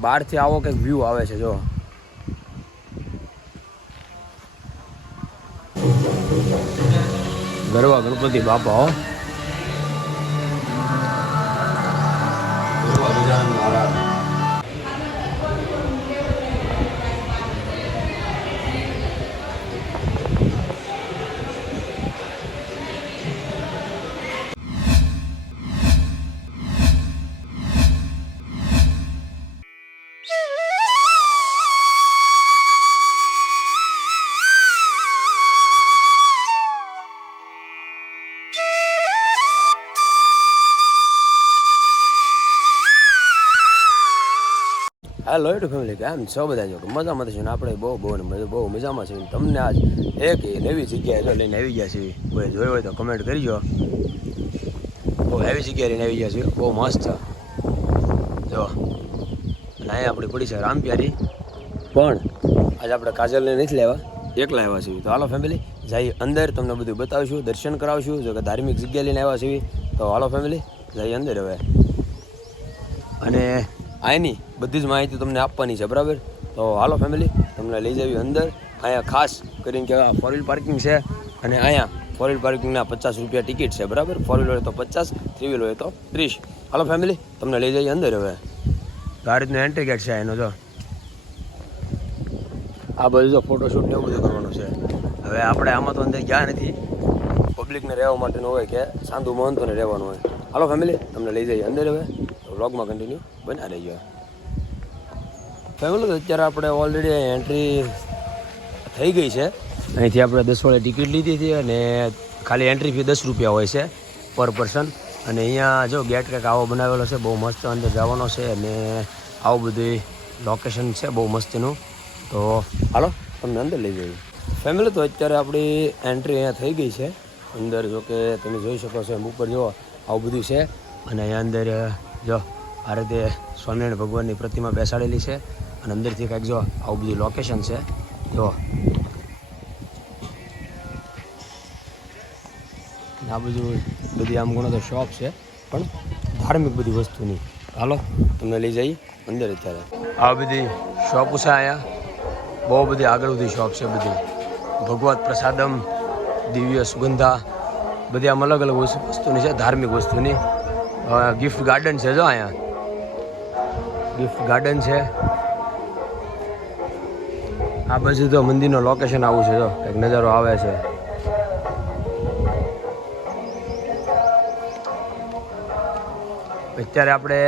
બહારથી આવો કંઈક વ્યૂ આવે છે જો. ગરવા ગણપતિ બાપા હો. હેલો યુટ્યુબ ફેમિલી કેમ છો બધા? જો મજામાં છે ને આપણે બહુ બહુ મજા- બહુ મજામાં છે તમને આજ એક નવી જગ્યાએ જો લઈને આવી ગયા છીએ. કોઈ જોયું હોય તો કમેન્ટ કરજો. બહુ એવી જગ્યાએ લઈને આવી ગયા છીએ. બહુ મસ્ત છે. જો. અને અહીંયા આપણી પડી છે રામપ્યારી. પણ આજે આપણે કાજલને નથી લેવા. એકલા આવ્યા છીએ. તો હાલો ફેમિલી જઈ અંદર. તમને બધું બતાવીશું, દર્શન કરાવશું. જો કે ધાર્મિક જગ્યા લઈને આવ્યા છીએ. તો હાલો ફેમિલી જઈ અંદર હવે. અને આની બધી જ માહિતી તમને આપવાની છે, બરાબર? તો હાલો ફેમિલી તમને લઈ જવી અંદર. અહીંયા ખાસ કરીને કે ફોર વ્હીલ પાર્કિંગ છે અને અહીંયા ફોર વ્હીલ પાર્કિંગના પચાસ રૂપિયા ટિકિટ છે, બરાબર? ફોર વ્હીલ હોય તો પચાસ થ્રી વ્હીલ હોય તો ત્રીસ. હાલો ફેમિલી તમને લઈ જઈએ અંદર હવે. આ એન્ટ્રી ગેટ છે એનો જો. આ બધું જો ફોટોશૂટ ને એવું બધું કરવાનું છે. હવે આપણે આમાં તો અંદર ગયા નથી. પબ્લિકને રહેવા માટેનું હોય કે સાંધુ મહંતોને રહેવાનું હોય. હાલો ફેમિલી તમને લઈ જઈએ અંદર હવે. વ્લોગમાં કન્ટિન્યુ બના રહેજો. ફેમિલી અત્યારે આપણે ઓલરેડી એન્ટ્રી થઈ ગઈ છે. અહીંથી આપણે દસ વાળે ટિકિટ લીધી હતી અને ખાલી એન્ટ્રી ફી દસ રૂપિયા હોય છે પર પર્સન અને અહીંયા જો ગેટ કંઈક આવો બનાવેલો છે, બહુ મસ્ત અંદર જવાનો છે અને આવું બધું લોકેશન છે, બહુ મસ્તનું. તો હાલો, તમને અંદર લઈ જઈએ. ફેમિલી તો અત્યારે આપણી એન્ટ્રી અહીંયા થઈ ગઈ છે. અંદર જો કે તમે જોઈ શકો છો, એમ ઉપર જુઓ આવું બધું છે. અને અહીંયા અંદર, જો આ રીતે સ્વામિનારાયણ ભગવાનની પ્રતિમા બેસાડેલી છે અને અંદરથી કંઈક જો આવું બધું લોકેશન છે, જો. આ બધું બધી આમ ગણો તો શોપ છે, પણ ધાર્મિક બધી વસ્તુની. હાલો, તમને લઈ જઈએ અંદર અત્યારે. આ બધી શોપ છે અહીંયા. બહુ બધી આગળ બધી શોપ છે બધી. ભગવત પ્રસાદમ, દિવ્ય સુગંધા, બધી આમ અલગ અલગ વસ્તુ- વસ્તુની છે, ધાર્મિક વસ્તુની. ગિફ્ટ ગાર્ડન છે જો અહીંયા. ગિફ્ટ ગાર્ડન છે. આ બાજુ તો મંદિરનો લોકેશન આવું છે તો એક નજારો આવે છે. અત્યારે આપણે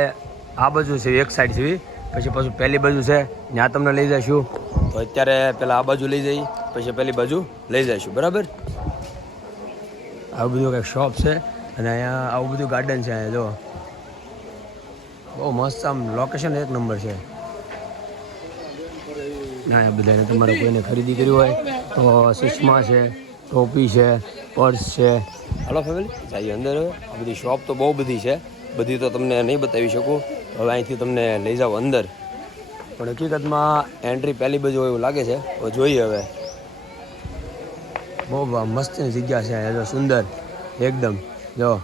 આ બાજુ છે, એક સાઈડ છે પછી પાછું પહેલી બાજુ છે ત્યાં તમને લઈ જઈશું. તો અત્યારે પહેલાં આ બાજુ લઈ જઈ, પછી પહેલી બાજુ લઈ જઈશું. બરાબર? આવું બધું કંઈક શોપ છે, અને અહીંયા આવું બધું ગાર્ડન છે અહીંયા, જો. બહુ મસ્ત આમ લોકેશન એક નંબર છે. અહીંયા બધાને તમારે કોઈને ખરીદી કરી હોય તો સુષ્મા છે ટોપી છે પર્સ છે. હાલો ફેમિલી જઈએ અંદર. હવે આ બધી શોપ તો બહુ બધી છે. બધી તો તમને નહીં બતાવી શકું. હવે અહીંથી તમને લઈ જાઓ અંદર. પણ હકીકતમાં એન્ટ્રી પહેલી બાજુ એવું લાગે છે. હવે જોઈએ હવે. બહુ મસ્ત મસ્તની જગ્યા છે. સુંદર. એકદમ. જો.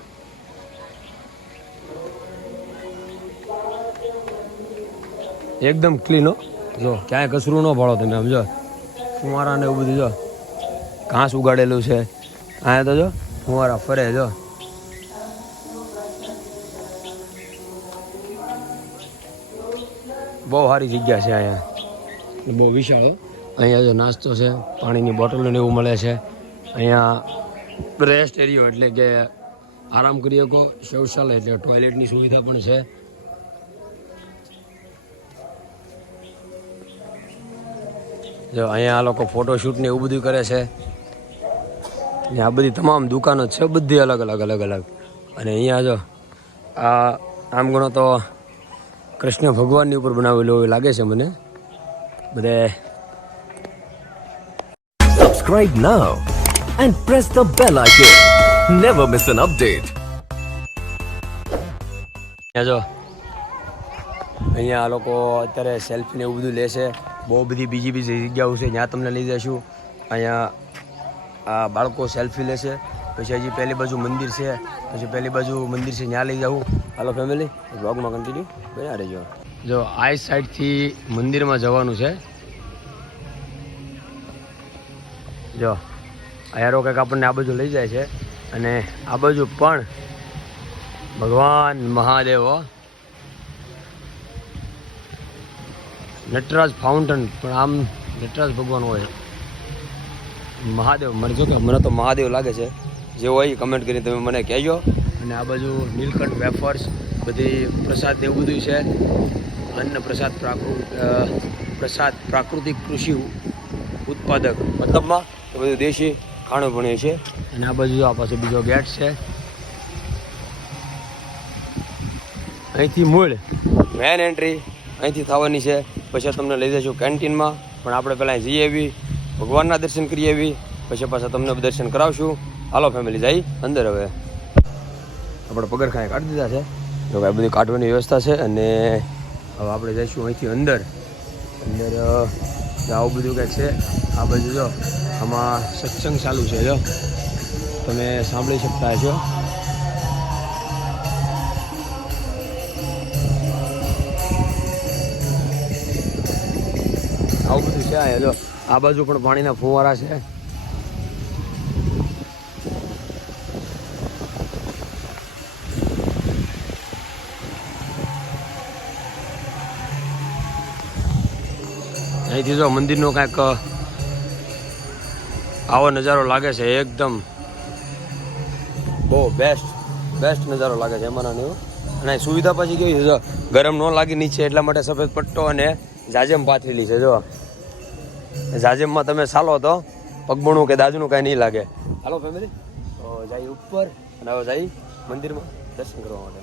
એકદમ ક્લીન હો. જો ક્યાંય કચરું ન ભાળો તમે સમજો. ફુવારા ને એવું બધું જો. ઘાસ ઉગાડેલું છે. અહીંયા તો જો ફુવારા ફરે જો. બહુ સારી જગ્યા છે અહીંયા. બહુ વિશાળ. અહીંયા જો નાસ્તો છે પાણીની બોટલો ને એવું મળે છે. અહીંયા રેસ્ટ એરિયો એટલે કે આરામ કરી શકો. શૌચાલય એટલે ટોયલેટની સુવિધા પણ છે. જો અહીંયા આ લોકો ફોટોશૂટ ને એવું બધું કરે છે. ને આ બધી તમામ દુકાનો છે બધી અલગ અલગ અલગ અલગ. અને અહીંયા જો આ આમ ગણો તો કૃષ્ણ ભગવાનની ઉપર બનાવેલું એવું લાગે છે મને. બધે subscribe now and press the bell icon never miss an update અહીંયા જો અહીંયા આ લોકો અત્યારે સેલ્ફી ને એવું બધું લે છે. બહુ બધી બીજી બીજી જગ્યાઓ છે ત્યાં તમને લઈ જઈશું. અહીંયા આ બાળકો સેલ્ફી લેશે, પછી હજી પહેલી બાજુ મંદિર છે, પછી પહેલી બાજુ મંદિર છે ત્યાં લઈ જાઉં. હાલો ફેમિલી બ્લોગમાં કન્ટિન્યુ બન્યા રહેજો. જો, આ સાઈડથી મંદિરમાં જવાનું છે. જો આ કંઈક આપણને આ બાજુ લઈ જાય છે. અને આ બાજુ પણ ભગવાન મહાદેવ નટરાજ ફાઉન્ટન, પણ આમ નટરાજ ભગવાન હોય. મહાદેવ, મને જો કે, મને તો મહાદેવ લાગે છે. જે હોય કમેન્ટ કરીને તમે મને કહેજો. અને આ બાજુ નીલકંઠ વેફર્સ, બધી પ્રસાદ એવું બધું છે. અન્ન પ્રસાદ પ્રાકૃત પ્રસાદ પ્રાકૃતિક કૃષિ ઉત્પાદક. મતલબમાં એ બધું દેશી ખાણું ભણીએ છે. અને આ બાજુ આ પાસે બીજો ગેટ છે. અહીંથી મૂળ મેન એન્ટ્રી અહીંથી થવાની છે. પછી તમને લઈ જઈશું કેન્ટીનમાં પણ આપણે પહેલાં જઈએ એવી, ભગવાનના દર્શન કરીએ એવી, પછી પાછા તમને દર્શન કરાવશું. હાલો ફેમિલી જાય અંદર હવે. આપણે પગરખાને કાઢી દીધા છે. તો કાંઈ બધી કાઢવાની વ્યવસ્થા છે અને હવે આપણે જઈશું અહીંથી અંદર. અંદર આવું બધું કંઈક છે. આ બધું જો, આમાં સત્સંગ ચાલુ છે, જો. તમે સાંભળી શકતા છો બધું છે. જો આ બાજુ પણ પાણીના ફુવારા છે. અહીંથી જો મંદિરનો કાંઈક આવો નજારો લાગે છે. એકદમ બહુ બેસ્ટ બેસ્ટ નજારો લાગે છે એમાં એવું અને સુવિધા પછી કેવી છે, જો ગરમ ન લાગે નીચે એટલા માટે સફેદ પટ્ટો અને જાજમ પાથરેલી છે, જો. જાજમમાં તમે ચાલો તો પગબણું કે દાજનું કાંઈ નહીં લાગે. હાલો ફેમિલી, તો જાય ઉપર અને હવે જાય મંદિરમાં દર્શન કરવા માટે.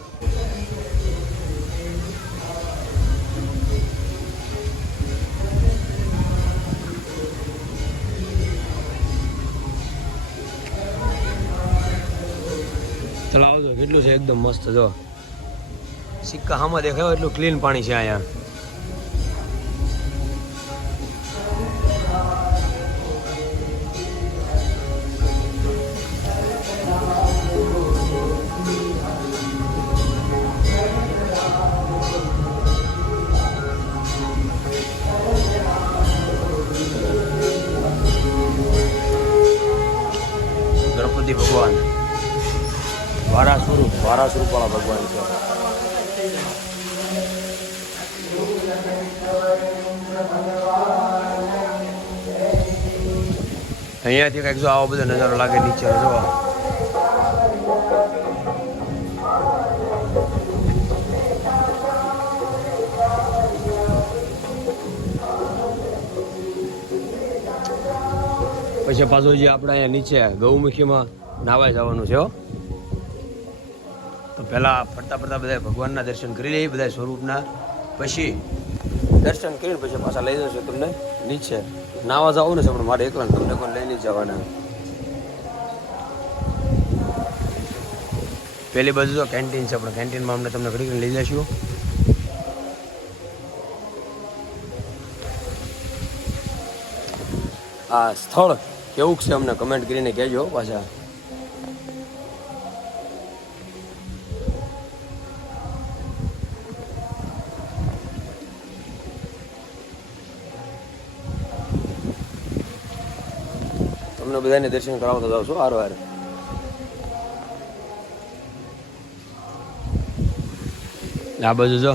તળાવ જો કેટલું છે? એકદમ મસ્ત, જો. સિક્કા હામાં દેખાયો, એટલું ક્લીન પાણી છે અહીંયા. કંઈક જો આવો બધો નજારો લાગે નીચે, જો. પછી પાછું જે આપણે અહીંયા નીચે ગૌમુખીમાં નાવા જવાનું છે તો પહેલાં ફરતા ફરતા બધા ભગવાનના દર્શન કરી લઈએ બધા સ્વરૂપના. પછી દર્શન કરીને પછી પાછા લઈ જશે તમને. નીચે. નાવા જવું ને છે પણ મારે એકલા તમને કોઈ લઈ નહીં જવાના. પહેલી બાજુ તો કેન્ટીન છે, પણ કેન્ટીનમાં અમને તમને ઘડી લઈ જશું આ સ્થળ કેવું છે અમને કમેન્ટ કરીને કહેજો પાછા. બધાને દર્શન કરાવતા જાવ છો હારો હારે. આ બાજુ જો.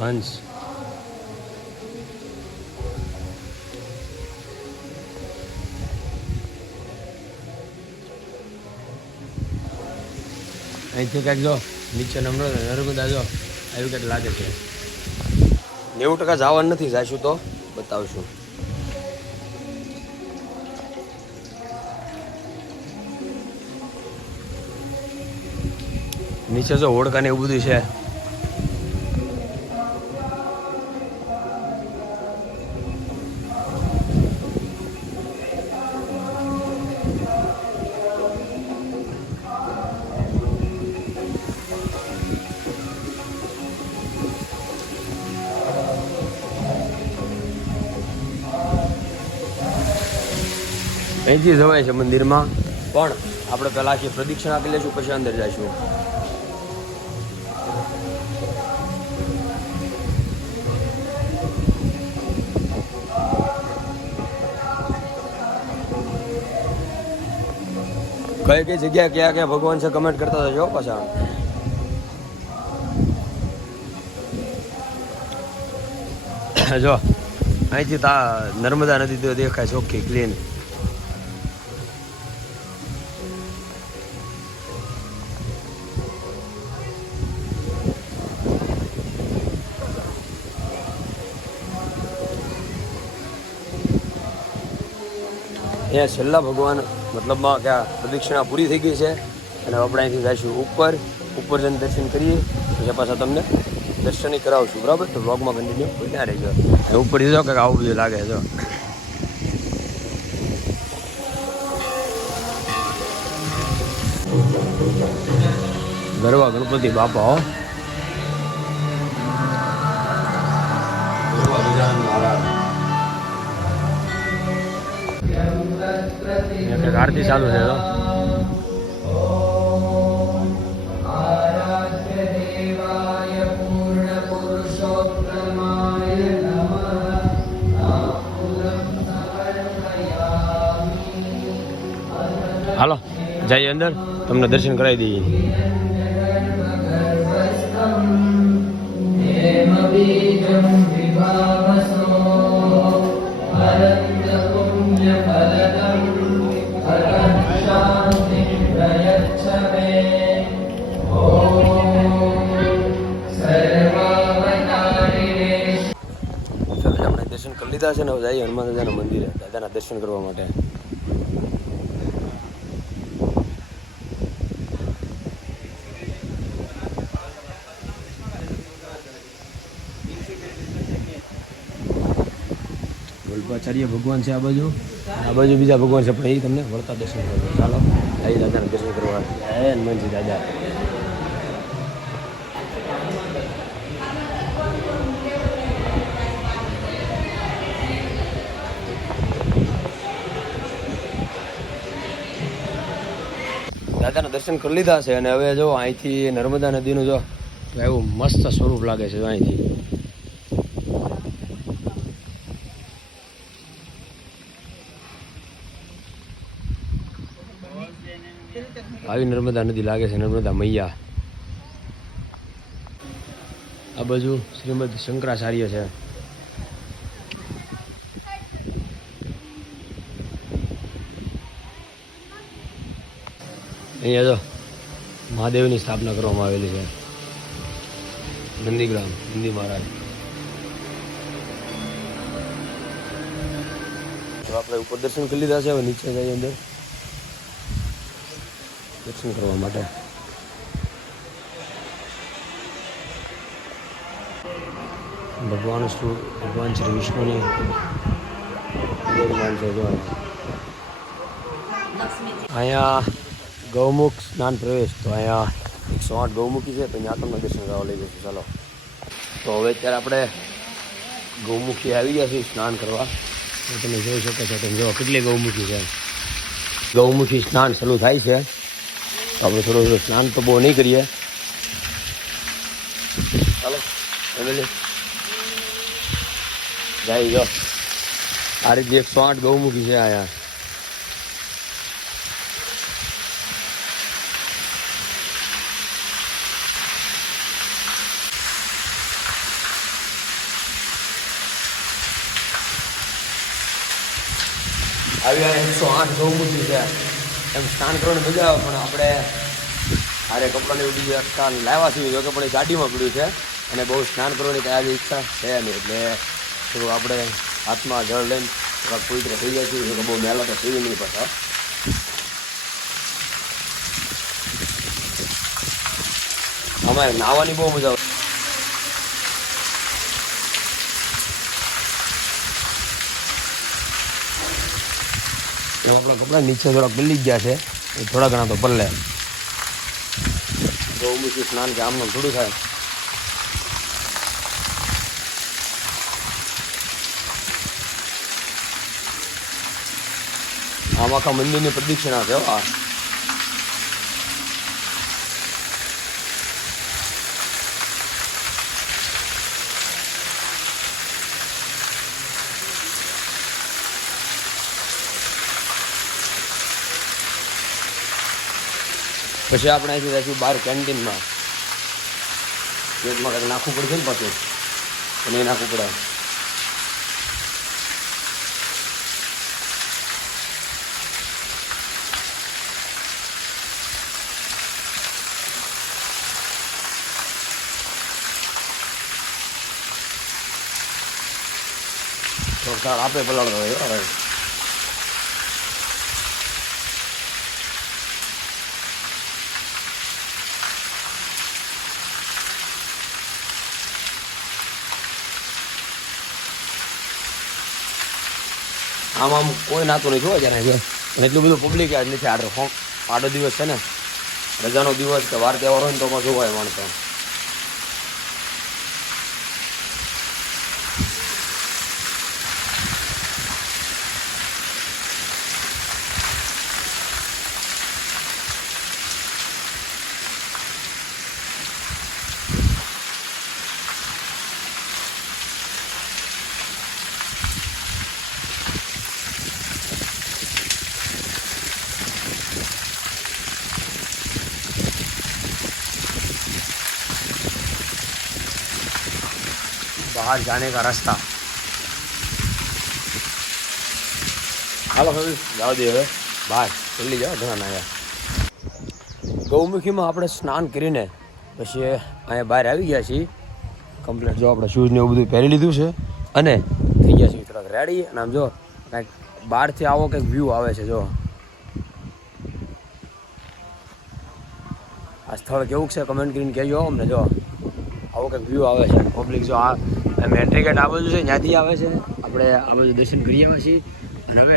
હંસ. અહીંથી કાંઈક જો નીચે નમ્ર નર્મદા જો આવી કંઈક લાગે છે. નેવું ટકા જવાનું નથી જાશું તો બતાવશું. નીચે જો હોડકા ને એવું બધું છે. અહીંથી જવાય છે મંદિરમાં. પણ આપણે પહેલાં પ્રદક્ષિણા કરી લઈશું, પછી અંદર જઈશું. કઈ કઈ જગ્યા ક્યાં ક્યાં ભગવાન છે કમેન્ટ કરતા જજો પાછા. જો, અહીંથી તા નર્મદા નદી તો દેખાય ચોખ્ખી ક્લીન અહીંયા છેલ્લા ભગવાન, મતલબમાં કે આ પ્રદક્ષિણા પૂરી થઈ ગઈ છે. અને આપણે અહીંથી જઈશું ઉપર. ઉપર જઈને દર્શન કરીએ. પછી પાછા તમને દર્શન કરાવશું. બરાબર? તો બ્લોગમાં કન્ટિન્યુ બન્યા રહેજો. ગયો ઉપર જો કંઈક આવું બધું લાગે છે. ગરવા ગણપતિ બાપા, હો. એટલે આરતી ચાલુ છે હાલો જઈએ અંદર. તમને દર્શન કરાવી દઈએ. તો લીધા છે ને હવે જઈએ હનુમાન દાદાના મંદિરે દાદાના દર્શન કરવા માટે. વલ્ભાચાર્ય ભગવાન છે આ બાજુ? આ બાજુ બીજા ભગવાન છે પણ એ તમને વળતા દર્શન કરવા. ચાલો દાદાના દર્શન કરવા. હનુમાનજી દાદા. દાદાના દર્શન કરી લીધા છે અને હવે જો અહીંથી નર્મદા નદીનું જો એવું મસ્ત સ્વરૂપ લાગે છે અહીંથી. આવી નર્મદા નદી લાગે છે, નર્મદા મૈયા. આ બાજુ શ્રીમદ શંકરાચાર્ય છે. અહીંયા જો મહાદેવની સ્થાપના કરવામાં આવેલી છે. નંદીગ્રામ નંદી મહારાજ. તો આપણે ઉપર દર્શન કરી લીધા છે હવે નીચે જઈએ અંદર. દર્શન કરવા માટે. ભગવાન શ્રી ભગવાન શ્રી વિષ્ણુની અહીંયા ગૌમુખ સ્નાન પ્રવેશ. તો અહીંયા એકસો આઠ ગૌમુખી છે ત્યાં તમને દર્શન કરવા લઈ જઈશું ચાલો. તો હવે અત્યારે આપણે ગૌમુખી આવી ગયા છીએ સ્નાન કરવા. તમે જોઈ શકો છો તમે જો કેટલી ગૌમુખી છે. ગૌમુખી સ્નાન શરૂ થાય છે. તો આપણે થોડું થોડું સ્નાન તો બહુ નહીં કરીએ. ચાલો જાય જો આ રીતે એકસો આઠ ગૌમુખી છે અહીંયા. આવી એકસો આઠ ગૌમૂર્તિ છે. એમ સ્નાન કરવાની મજા આવે, પણ આપણે હારે કપડાને એવું બીજું એકતા લાવ્યા છીએ. જો કે પણ એ ગાડીમાં પડ્યું છે અને બહુ સ્નાન કરવાની કાંઈ આજે ઈચ્છા છે નહીં. એટલે થોડું આપણે હાથમાં જળ લઈને થોડાક પવિત્ર થઈ જાય છે કે બહુ મહેલા તો થઈ નહીં પાછા અમારે નાહવાની બહુ મજા આવે. એમાં આપણા કપડા નીચે થોડાક પલ્લી ગયા છે. એ થોડા ઘણા તો પલ્લે ગૌમુખી સ્નાન કે આમનું થોડું થાય. આમ આખા મંદિરની પ્રદક્ષિણા છે આ. પછી આપણે અહીંથી જઈશું બહાર કેન્ટીનમાં. પેટમાં કંઈક નાખવું પડશે ને પાછું. અને એ નાખવું પડે. આપે પલાળતો હોય આમ આમ કોઈ નાતું નહીં જોવા જ્યારે અને એટલું બધું પબ્લિક આજ નથી, આડો આડો દિવસ છે ને, રજાનો દિવસ કે વાર તહેવાર હોય ને તો જોવાય માણસો. बाहर जाने का रास्ता હાલો હવે જાવ દે હવે બહાર જલ્દી જાઓ ઘણા નાયા ગૌમુખીમાં આપણે સ્નાન કરીને પછી અહીંયા બહાર આવી ગયા છીએ કમ્પ્લીટ જો આપણે શૂઝ ને એવું બધું પહેરી લીધું છે અને થઈ ગયા છીએ થોડાક રેડી અને આમ જો કાંઈક બહારથી આવો કંઈક વ્યૂ આવે છે જો આ સ્થળ કેવું છે કમેન્ટ કરીને કહેજો અમને જો આવો કંઈક વ્યૂ આવે છે પબ્લિક જો આ એન્ટ્રી ગેટ આ બાજુ છે ત્યાંથી આવે છે. આપણે આ બાજુ દર્શન કરી આવ્યા છીએ. અને હવે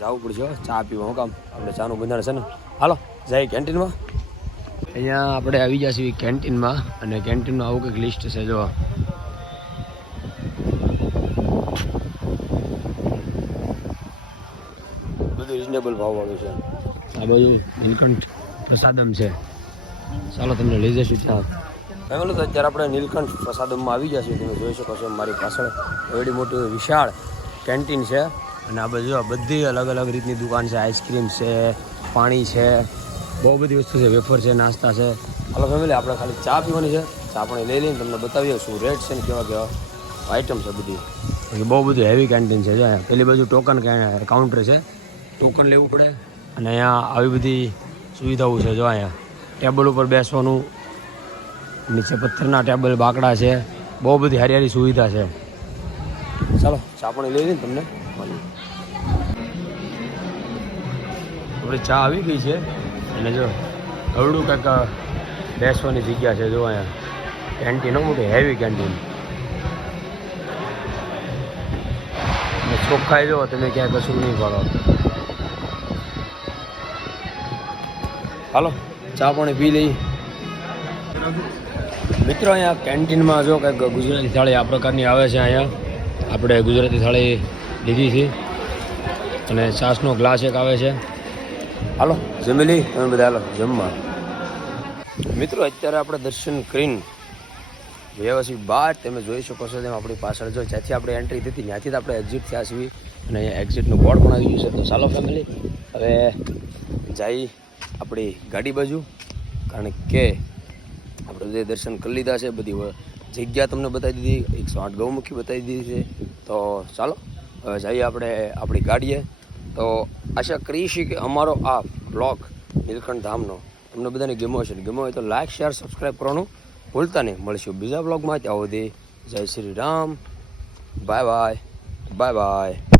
જવું પડશે ચા પીવા કામ? આપણે ચાનું બંધારણ છે ને? હાલો જાય કેન્ટીનમાં. અહીંયા આપણે આવી જશે કેન્ટીનમાં અને કેન્ટીનનું આવું કંઈક લિસ્ટ છે, જો. બધું રિઝનેબલ ભાવવાળું છે. આ બાજુ નીલકંઠ પ્રસાદમ છે. ચાલો, તમને લઈ જશું ત્યાં ફેમિલી તો અત્યારે આપણે નીલકંઠ પ્રસાદમમાં આવી જશે તમે જોઈ શકો છો મારી પાછળ એવડી મોટી વિશાળ કેન્ટીન છે. અને આ બાજુ બધી અલગ અલગ રીતની દુકાન છે. આઈસ્ક્રીમ છે પાણી છે બહુ બધી વસ્તુ છે. વેફર છે નાસ્તા છે. હાલો ફેમિલી આપણે ખાલી ચા પીવાની છે. ચા પણ લઈ લઈને તમને બતાવીએ શું રેટ છે ને કેવા કેવા આઈટમ છે બધી. બહુ બધું હેવી કેન્ટીન છે. જો અહીંયા પેલી બાજુ ટોકન કાઉન્ટર છે. ટોકન લેવું પડે. અને અહીંયા આવી બધી સુવિધાઓ છે. જો અહીંયા ટેબલ ઉપર બેસવાનું નીચે પથ્થરના ટેબલ, બાકડા છે. બહુ બધી હારી સુવિધા છે. ચાલો, ચા પાણી લઈ લઈને તમને આપણે ચા આવી ગઈ છે. અને જો હવડું કંઈક બેસવાની જગ્યા છે. જો અહીંયા કેન્ટીન મોટી હેવી કેન્ટીન ચોખ્ખાઈ જો, તમે ક્યાંય કશું નહીં પાડો હાલો, ચા પાણી પી લઈ મિત્રો અહીંયા કેન્ટીનમાં જો કંઈક ગુજરાતી થાળી આ પ્રકારની આવે છે અહીંયા. આપણે ગુજરાતી થાળી લીધી છે. અને છાસનો ગ્લાસ એક આવે છે. હાલો જમેલી તમે બધા હાલો, જમવા. મિત્રો, અત્યારે આપણે દર્શન કરીને વ્યવસ્થિત બાર તમે જોઈ શકો છો તેમ આપણી પાછળ જો જ્યાંથી આપણે એન્ટ્રી દીધી ત્યાંથી જ આપણે એક્ઝિટ થયા છીએ. અને અહીંયા એક્ઝિટનું બોર્ડ પણ આવી ગયું છે. તો ચાલો ફેમિલી હવે જઈ આપણી ગાડી બાજુ. કારણ કે આપણે બધે દર્શન કરી લીધા છે, બધી જગ્યા તમને બતાવી દીધી, એકસો આઠ ગૌમુખી બતાવી દીધી છે. તો ચાલો જઈએ આપણે આપણી ગાડીએ. તો આશા કરીશ કે અમારો આ બ્લોગ નીલકંઠ ધામનો તમને બધાને ગેમો છે ગેમો હોય તો લાઈક, શેર સબસ્ક્રાઈબ કરવાનું ભૂલતા નહીં. મળીશું બીજા બ્લોગમાં. ત્યાં સુધી જય Shri Ram. Bye bye. Bye bye.